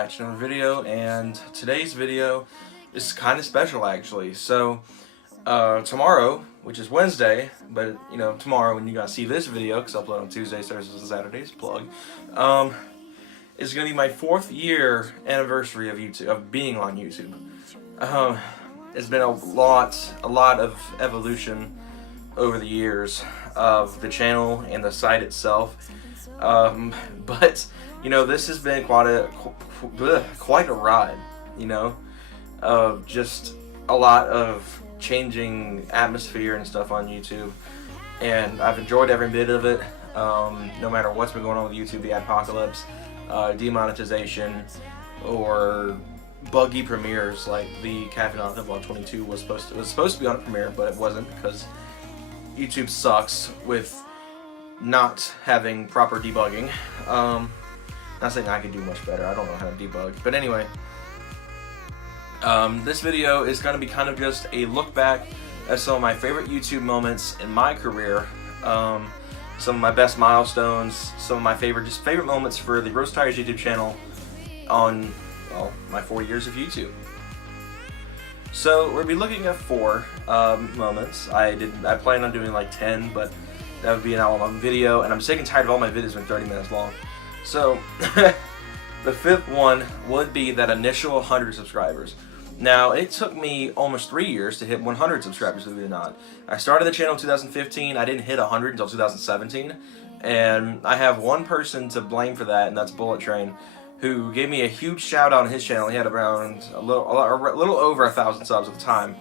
back to another video, and today's video is kind of special actually. So tomorrow, which is Wednesday, but you know, tomorrow when you guys see this video, because I upload on Tuesdays, Thursdays, and Saturdays, plug, is going to be my 4th year anniversary of YouTube, of being on YouTube. It's been a lot of evolution over the years of the channel and the site itself, but you know, this has been quite a ride, you know, of just a lot of changing atmosphere and stuff on YouTube, and I've enjoyed every bit of it, no matter what's been going on with YouTube, the apocalypse, demonetization, or buggy premieres like the Caffeine Adamson Vlog 22 was supposed to be on a premiere, but it wasn't because YouTube sucks with not having proper debugging. Not saying I could do much better, I don't know how to debug, but anyway, this video is going to be kind of just a look back at some of my favorite YouTube moments in my career, some of my best milestones, some of my favorite moments for the Roast Tires YouTube channel on, well, my 4 years of YouTube. So we'll be looking at 4 moments. I planned on doing like 10, but that would be an hour-long video, and I'm sick and tired of all my videos being 30 minutes long. So the 5th one would be that initial 100 subscribers. Now, it took me almost 3 years to hit 100 subscribers, believe it or not. I started the channel in 2015. I didn't hit 100 until 2017, and I have one person to blame for that, and that's Bullet Train, who gave me a huge shout out on his channel. He had around a little over 1,000 subs at the time.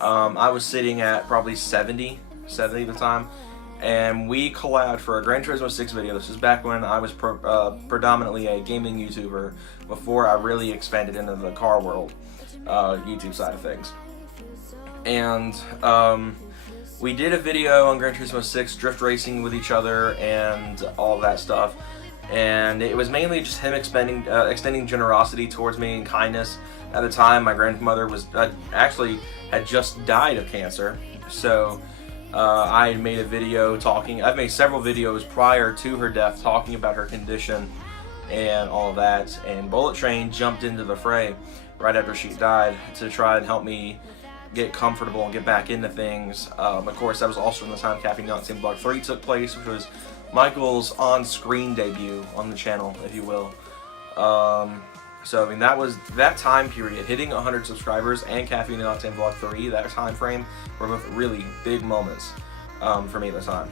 I was sitting at probably 70 at the time, and we collabed for a Gran Turismo 6 video. This is back when I was predominantly a gaming YouTuber, before I really expanded into the car world, YouTube side of things. And we did a video on Gran Turismo 6 drift racing with each other and all that stuff. And it was mainly just him extending generosity towards me and kindness. At the time, my grandmother was actually had just died of cancer, so I made a video talking. I've made several videos prior to her death talking about her condition and all that. And Bullet Train jumped into the fray right after she died to try and help me get comfortable and get back into things. Of course, that was also in the time Caffeine Adamson Vlog 3 took place, which was Michael's on-screen debut on the channel, if you will. So I mean, that was that time period, hitting 100 subscribers and Caffeine Adamson Vlog 3, that time frame, were both really big moments for me at the time.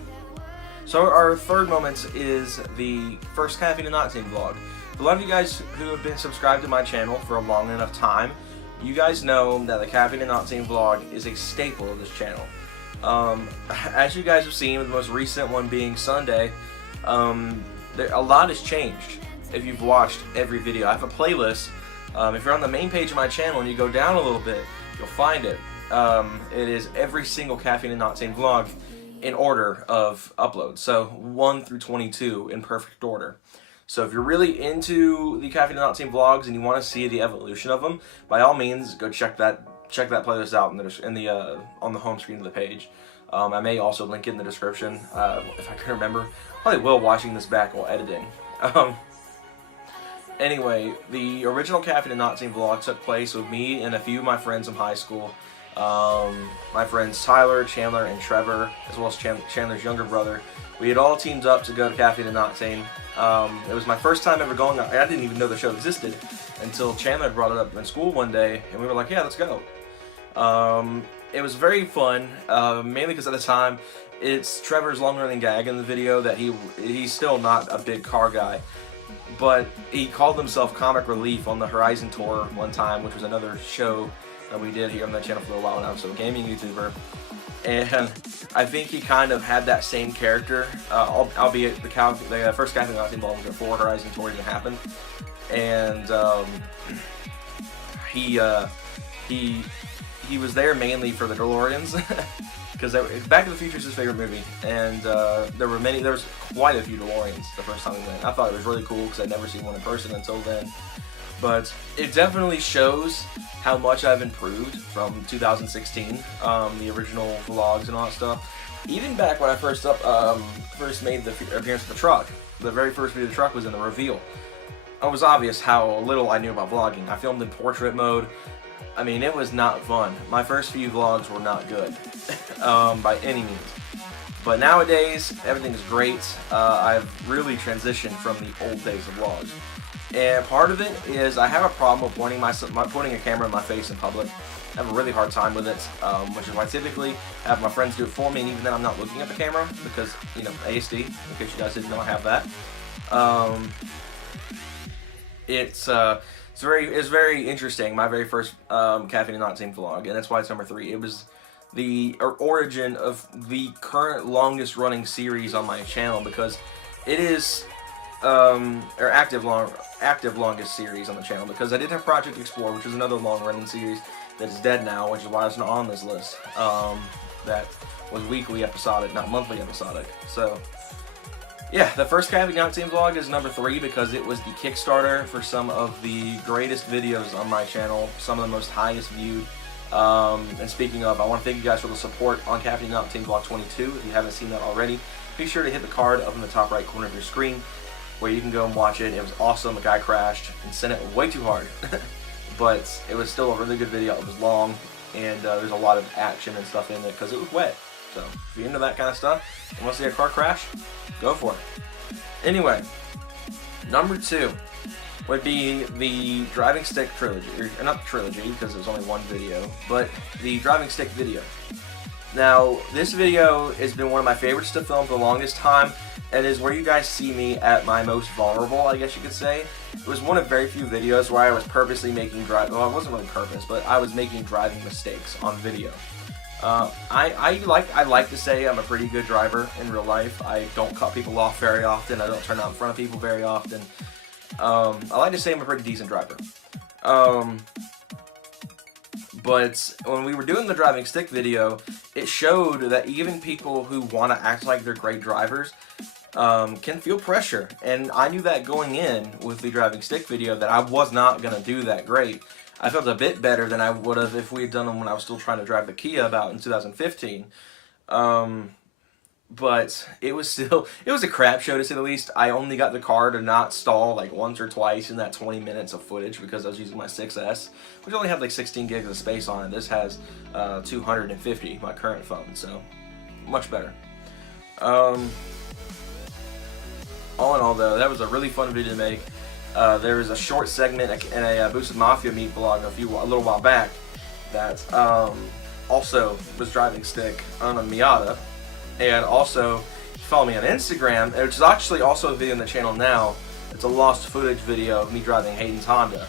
So our 3rd moment is the first Caffeine Adamson Vlog. For a lot of you guys who have been subscribed to my channel for a long enough time, you guys know that the Caffeine Adamson Vlog is a staple of this channel. As you guys have seen, with the most recent one being Sunday, a lot has changed. If you've watched every video, I have a playlist. If you're on the main page of my channel and you go down a little bit, you'll find it. It is every single Caffeine Adamson Vlog in order of upload, so 1 through 22 in perfect order. So if you're really into the Caffeine Adamson Vlogs and you want to see the evolution of them, by all means, go check that playlist out on the home screen of the page. I may also link it in the description if I can remember. Probably will, watching this back while editing. Anyway, the original Caffeine Adamson Vlog took place with me and a few of my friends from high school. My friends Tyler, Chandler, and Trevor, as well as Chandler's younger brother. We had all teamed up to go to Caffeine Adamson. It was my first time ever going. I didn't even know the show existed until Chandler brought it up in school one day, and we were like, yeah, let's go. It was very fun, mainly because at the time, it's Trevor's long-running gag in the video that he's still not a big car guy, but he called himself Comic Relief on the Horizon Tour one time, which was another show that we did here on the channel for a while when I was a gaming YouTuber. And I think he kind of had that same character, albeit the first Caffeine Adamson Vlog was before Horizon Tour even happened. And he was there mainly for the DeLoreans, because Back to the Future is his favorite movie, and there was quite a few DeLoreans the first time we went. I thought it was really cool because I'd never seen one in person until then. But it definitely shows how much I've improved from 2016, the original vlogs and all that stuff. Even back when I first made the appearance of the truck, the very first video of the truck was in the reveal. it was obvious how little I knew about vlogging. I filmed in portrait mode. I mean, it was not fun. My first few vlogs were not good by any means. But nowadays, everything is great. I've really transitioned from the old days of vlogs. And part of it is I have a problem with pointing a camera in my face in public. I have a really hard time with it, which is why I typically have my friends do it for me, and even then I'm not looking at the camera because, you know, ASD, in case you guys didn't know I have that. It's very interesting. My very first Caffeine and Octane vlog, and that's why it's number 3. It was the origin of the current longest running series on my channel, because it is active longest series on the channel, because I did have Project Explore, which is another long running series that is dead now, which is why it's not on this list. That was weekly episodic, not monthly episodic. So yeah, the first Caffeine and Octane vlog is number 3 because it was the Kickstarter for some of the greatest videos on my channel, some of the most highest viewed. And speaking of, I want to thank you guys for the support on Caffeine and Octane vlog 22. If you haven't seen that already, be sure to hit the card up in the top right corner of your screen where you can go and watch it. It was awesome. A guy crashed and sent it way too hard. But it was still a really good video. It was long, and there's a lot of action and stuff in it because it was wet. So if you're into that kind of stuff and want to see a car crash, go for it. Anyway, number 2 would be the driving stick trilogy, or not trilogy because it was only one video, but the driving stick video. Now, this video has been one of my favorites to film for the longest time, and is where you guys see me at my most vulnerable, I guess you could say. It was one of very few videos where I was purposely making well, it wasn't really purpose, but I was making driving mistakes on video. I like to say I'm a pretty good driver in real life. I don't cut people off very often. I don't turn out in front of people very often. I like to say I'm a pretty decent driver. But when we were doing the driving stick video, it showed that even people who want to act like they're great drivers can feel pressure. And I knew that going in with the driving stick video that I was not going to do that great. I felt a bit better than I would have if we had done them when I was still trying to drive the Kia about in 2015. But it was a crap show to say the least. I only got the car to not stall like once or twice in that 20 minutes of footage because I was using my 6S, which only had like 16 gigs of space on it. This has 250, my current phone, so much better. All in all though, that was a really fun video to make. There was a short segment in a Boosted Mafia meet vlog a little while back that also was driving stick on a Miata. And also, follow me on Instagram, which is actually also a video on the channel now. It's a lost footage video of me driving Hayden's Honda.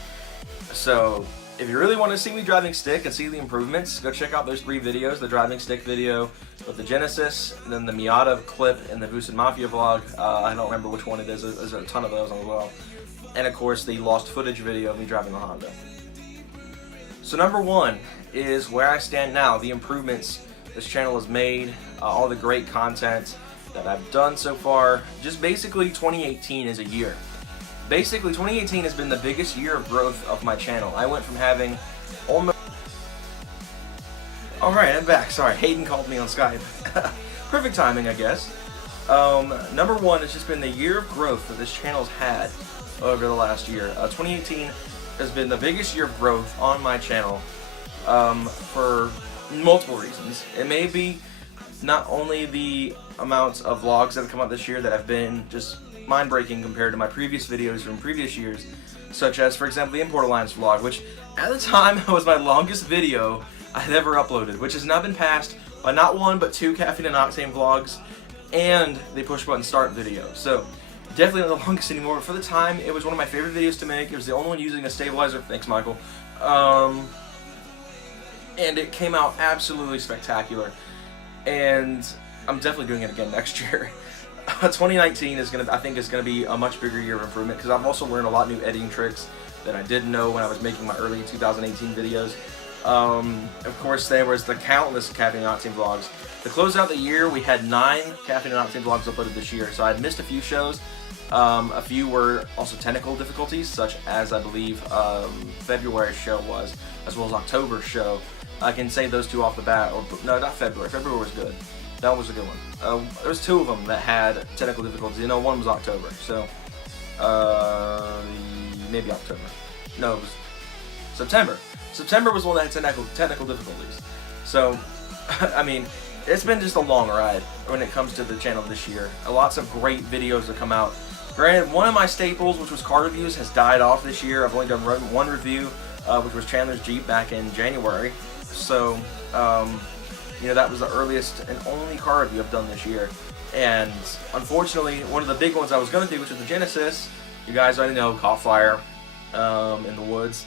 So, if you really want to see me driving stick and see the improvements, go check out those 3 videos. The driving stick video with the Genesis, and then the Miata clip, and the Boosted Mafia vlog. I don't remember which one it is. There's a ton of those as well. And of course, the lost footage video of me driving the Honda. So number 1 is where I stand now, the improvements this channel has made, all the great content that I've done so far. Just basically 2018 is a year. Basically 2018 has been the biggest year of growth of my channel. I went from having almost... Alright, I'm back. Sorry, Hayden called me on Skype. Perfect timing, I guess. Number 1 has just been the year of growth that this channel's had over the last year. 2018 has been the biggest year of growth on my channel for multiple reasons. It may be not only the amounts of vlogs that have come out this year that have been just mind-breaking compared to my previous videos from previous years, such as, for example, the Import Alliance vlog, which at the time was my longest video I've ever uploaded, which has now been passed by not 1 but 2 Caffeine and Octane vlogs and the push button start video. So definitely not the longest anymore, but for the time it was one of my favorite videos to make. It was the only one using a stabilizer. Thanks, Michael. And it came out absolutely spectacular, and I'm definitely doing it again next year. 2019 is I think is gonna be a much bigger year of improvement because I've also learned a lot of new editing tricks that I didn't know when I was making my early 2018 videos. Of course, there was the countless Caffeine and Octane vlogs. To close out the year, we had 9 Caffeine and Octane vlogs uploaded this year, so I'd missed a few shows. A few were also technical difficulties, such as I believe February's show was, as well as October's show. I can say those 2 off the bat, or no, not February. February was good. That was a good one. There was 2 of them that had technical difficulties. You know, one was October. So, maybe October. No, it was September. September was one that had technical difficulties. So, I mean, it's been just a long ride when it comes to the channel this year. Lots of great videos have come out. Granted, one of my staples, which was car reviews, has died off this year. I've only done one review, which was Chandler's Jeep back in January. So, you know, that was the earliest and only car review I've done this year. And unfortunately, one of the big ones I was going to do, which was the Genesis, you guys already know, caught fire in the woods.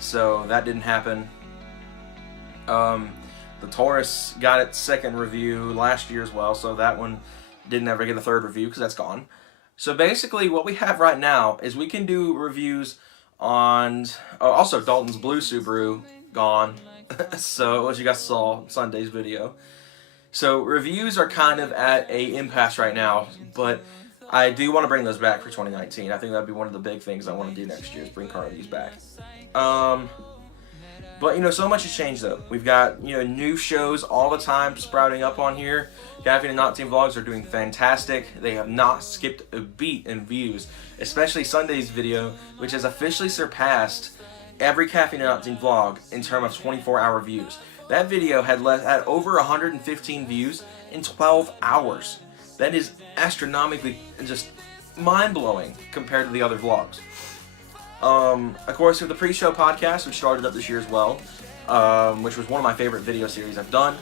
So that didn't happen. The Taurus got its second review last year as well, so that one didn't ever get a third review because that's gone. So basically what we have right now is we can do reviews on, also Dalton's Blue Subaru, gone. So as you guys saw Sunday's video. So reviews are kind of at a impasse right now, but I do want to bring those back for 2019. I think that'd be one of the big things I want to do next year is bring car reviews back. But, you know, so much has changed, though. We've got, you know, new shows all the time sprouting up on here. Caffeine and Not Team Vlogs are doing fantastic. They have not skipped a beat in views, especially Sunday's video, which has officially surpassed every Caffeine and Not Team vlog in terms of 24-hour views. That video had over 115 views in 12 hours. That is astronomically just mind-blowing compared to the other vlogs. Of course, with the pre-show podcast, which started up this year as well, which was one of my favorite video series I've done,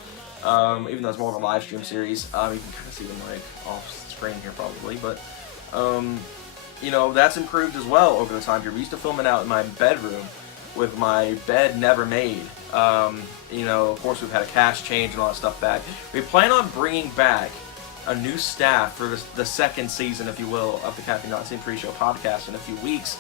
even though it's more of a live stream series. You can kind of see the mic off screen here probably, but, you know, that's improved as well over the time here. We used to film it out in my bedroom with my bed never made. You know, of course, we've had a cast change and all that stuff back. We plan on bringing back a new staff for the second season, if you will, of the Caffeine Not Team pre-show podcast in a few weeks,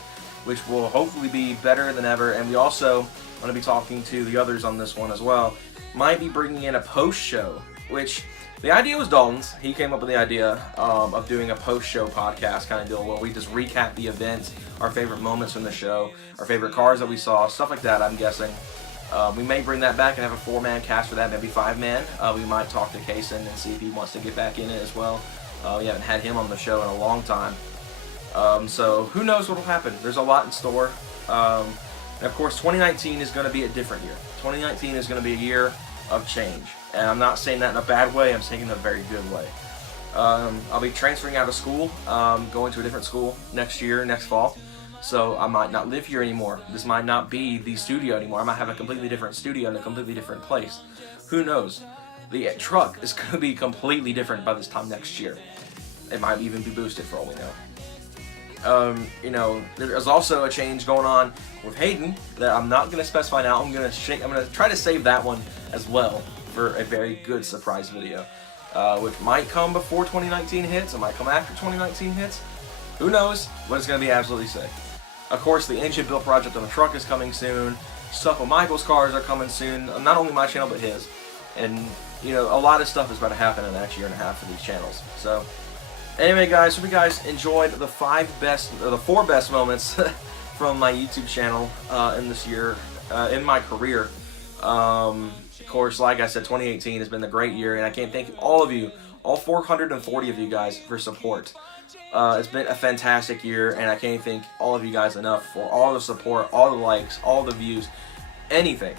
which will hopefully be better than ever. And we also want to be talking to the others on this one as well. Might be bringing in a post-show, which the idea was Dalton's. He came up with the idea of doing a post-show podcast kind of deal where we just recap the event, our favorite moments from the show, our favorite cars that we saw, stuff like that, I'm guessing. We may bring that back and have a 4-man cast for that, maybe 5-man. We might talk to Kaysen and see if he wants to get back in it as well. We haven't had him on the show in a long time. So who knows what will happen. There's a lot in store. And of course, 2019 is going to be a different year. 2019 is going to be a year of change. And I'm not saying that in a bad way. I'm saying it in a very good way. I'll be transferring out of school, going to a different school next year, next fall. So I might not live here anymore. This might not be the studio anymore. I might have a completely different studio in a completely different place. Who knows? The truck is going to be completely different by this time next year. It might even be boosted for all we know. You know, there's also a change going on with Hayden that I'm not going to specify now. I'm going to try to save that one as well for a very good surprise video, which might come before 2019 hits. It might come after 2019 hits. Who knows? But it's going to be absolutely sick. Of course, the engine build project on the truck is coming soon. Stuff with Michael's cars are coming soon. Not only my channel, but his. And, you know, a lot of stuff is about to happen in the next year and a half for these channels. So, anyway, guys, hope you guys enjoyed the 4 best moments from my YouTube channel in this year, in my career. Of course, like I said, 2018 has been a great year, and I can't thank all of you, all 440 of you guys, for support. It's been a fantastic year, and I can't thank all of you guys enough for all the support, all the likes, all the views, anything.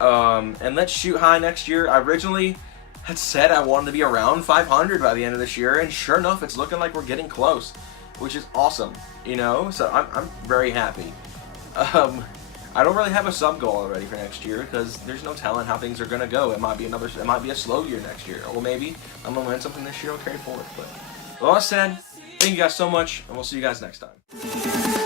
And let's shoot high next year. I originally had said I wanted to be around 500 by the end of this year, and sure enough, it's looking like we're getting close, which is awesome, you know? So I'm very happy. I don't really have a sub goal already for next year because there's no telling how things are gonna go. It might be a slow year next year, or maybe I'm gonna learn something this year and carry forward. But with all that said, thank you guys so much, and we'll see you guys next time.